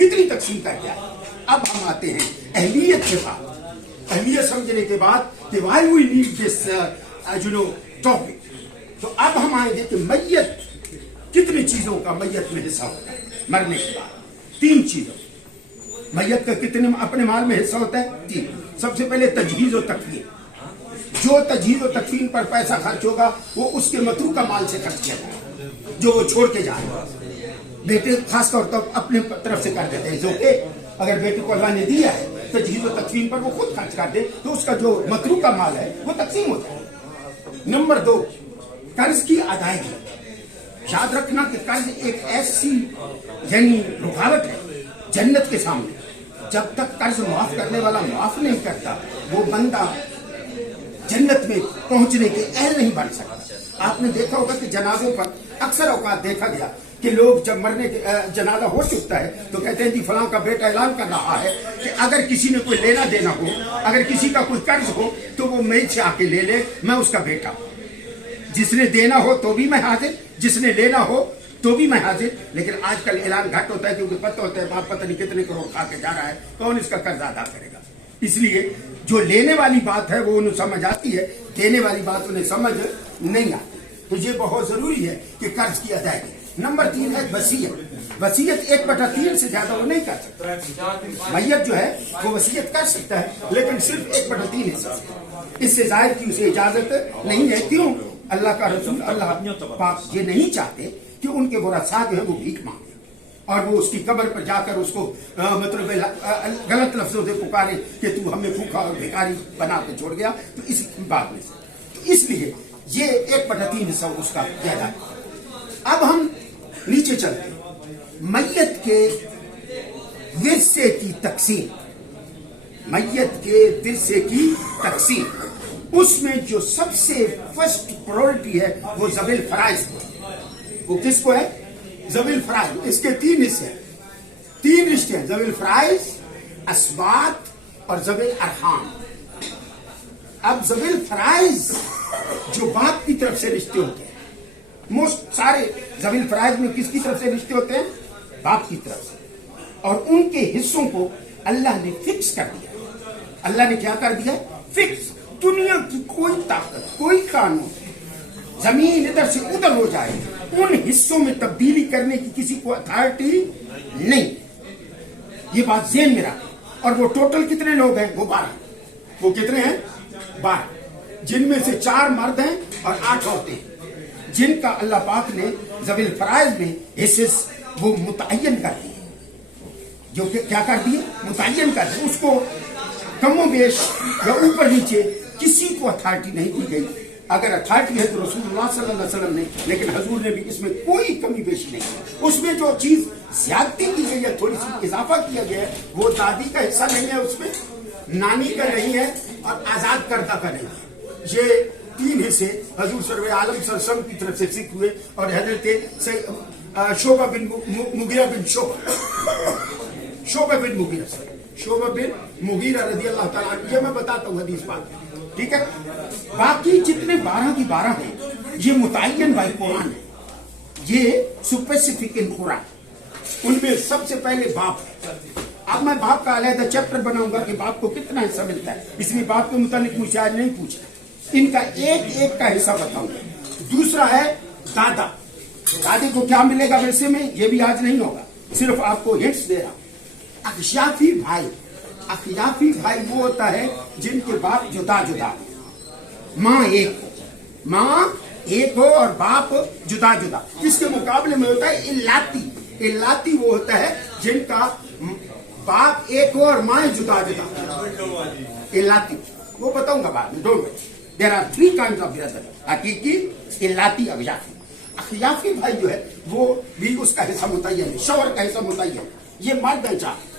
کتنی تقسیم کر کے آئے. اب ہم آتے ہیں اہلیت کے بعد. اہلیت سمجھنے کے بعد کہ why we need this topic. تو اب ہم آئیں گے کہ میت کتنی چیزوں کا میت میں حصہ ہوتا ہے مرنے کے بعد. 3 چیزوں. میت کا کتنے اپنے مال میں حصہ ہوتا ہے؟ 3. سب سے پہلے تجہیز و تکفین. جو تجہیز و تکفین پر پیسہ خرچ ہوگا وہ اس کے متروکہ مال سے خرچ کیا جائے گا جو وہ چھوڑ کے جائے. بیٹے خاص طور پر اپنے طرف سے کر دیتے ہیں جو کہ اگر بیٹے کو اللہ نے دیا ہے تجہیز و تکفین پر وہ خود خرچ کر دے تو اس کا جو متروکہ مال ہے وہ تقسیم ہو جائے. نمبر 2 قرض کی ادائیگی. یاد رکھنا کہ قرض ایک ایسی یعنی رکاوٹ ہے جنت کے سامنے. جب تک قرض معاف کرنے والا معاف نہیں کرتا وہ بندہ جنت میں پہنچنے کے اہل نہیں بن سکتا. آپ نے دیکھا ہوگا کہ جنازوں پر اکثر اوقات دیکھا گیا کہ لوگ جب مرنے کے جنازہ ہو چکتا ہے تو کہتے ہیں جی فلاں کا بیٹا اعلان کر رہا ہے کہ اگر کسی نے کوئی لینا دینا ہو, اگر کسی کا کوئی قرض ہو تو وہ میت سے آ کے لے لے, میں اس کا بیٹا ہوں. جس نے دینا ہو تو بھی میں حاضر, جس نے لینا ہو تو بھی میں حاضر. لیکن آج کل اعلان گھٹ ہوتا ہے کیونکہ پتہ ہوتا ہے باپ پتہ نہیں کتنے کروڑ کھا کے جا رہا ہے, کون اس کا قرض ادا کرے گا. اس لیے جو لینے والی بات ہے وہ انہیں سمجھ آتی ہے, دینے والی بات انہیں سمجھ نہیں آتی. تو یہ بہت ضروری ہے کہ قرض کی ادائیگی. نمبر 3 ہے وصیت. وصیت 1/3 سے زیادہ وہ نہیں کر سکتا. میت جو ہے وہ وصیت کر سکتا ہے لیکن صرف 1/3 حصہ سے, اس سے زائد کی اسے اجازت نہیں ہے. کیوں؟ اللہ کا رسول اللہ پاک یہ نہیں چاہتے کہ ان کے ورثاء جو ہے وہ بھیک مانگے اور وہ اس کی قبر پر جا کر اس کو مطلب غلط لفظوں سے پکارے کہ تو ہمیں بھوکا اور بھیکاری بنا کے چھوڑ گیا. تو اس بات میں سے تو اس لیے یہ 1/3 حصہ اس کا زیادہ ہے. اب ہم نیچے چلتے ہیں. میت کے ورثے کی تقسیم. میت کے ورثے کی تقسیم اس میں جو سب سے فرسٹ پرائورٹی ہے وہ ذوی الفرائض. وہ کس کو ہے؟ ذوی الفرائض. اس کے 3 حصے ہیں, 3 رشتے ہیں, ذوی الفرائض, اسبات اور ذوی الارحام. اب ذوی الفرائض جو باپ کی طرف سے رشتے ہوتے ہیں, موسٹ سارے ذوی الفرائض میں کس کی طرف سے رشتے ہوتے ہیں؟ باپ کی طرف سے. اور ان کے حصوں کو اللہ نے فکس کر دیا. اللہ نے کیا کر دیا؟ فکس. دنیا کی کوئی طاقت, کوئی قانون, زمین ادھر سے ادھر ہو جائے, ان حصوں میں تبدیلی کرنے کی کسی کو اتھارٹی نہیں. یہ بات ذہن میں رکھیں. اور وہ ٹوٹل کتنے لوگ ہیں؟ وہ 12. وہ کتنے ہیں؟ 12, جن میں سے 4 مرد ہیں اور 8 عورتیں ہیں, جن کا اللہ پاک نے ذوی الفرائض میں حصے وہ متعین کر دیے. جو کہ کیا کر دیے؟ متعین کر دیے. اس کو کم و بیش یا اوپر نیچے کسی کو اتھارٹی نہیں دی گئی. اگر اتھارٹی ہے تو رسول اللہ صلی اللہ علیہ وسلم نے, لیکن حضور نے بھی اس میں کوئی کمی بیشی نہیں. اس میں جو چیز زیادتی کی گئی ہے, تھوڑی سی اضافہ کیا گیا ہے, وہ دادی کا حصہ نہیں ہے, اس میں نانی کا نہیں ہے اور آزاد کردہ کا نہیں ہے. یہ 3 حصے حضور سرور عالم صلی اللہ علیہ وسلم کی طرف سے فکر ہوئے. اور حضرت شعبہ بن مغیرہ بن شعبہ بن مغیرہ رضی اللہ تعالیٰ عنہ, یہ میں بتاتا ہوں حدیث بات, ٹھیک ہے. باقی جتنے 12 کی 12 ہیں یہ متعین بائی قرآن ہے, یہ اسپیسیفک ان قرآن. ان میں سب سے پہلے باپ ہے. اب میں باپ کا علیحدہ چیپٹر بناؤں گا کہ باپ کو کتنا حصہ ملتا ہے, اس لیے باپ کے متعلق مجھے آج نہیں پوچھنا, ان کا ایک کا حصہ بتاؤں گا. دوسرا ہے دادا. دادی کو کیا ملے گا ویسے میں, یہ بھی آج نہیں ہوگا, صرف آپ کو ہنٹس دے رہا ہوں. اخیافی بھائی. اخیافی بھائی وہ ہوتا ہے جن کے باپ جدا جدا, ماں ایک ہو اور باپ جدا جدا. اس کے مقابلے میں ہوتا ہے الاتی. الاتی وہ ہوتا ہے جن کا باپ ایک ہو اور ماں جدا جدا. الاتی وہ بتاؤں گا بعد میں, don't worry. There are 3 kinds of brothers, حقیقی, الاتی, اخیافی. اخیافی بھائی جو ہے وہ بھی اس کا حصہ متعین ہے, شوہر کا حصہ متعین ہے. یہ مرد ہے 4,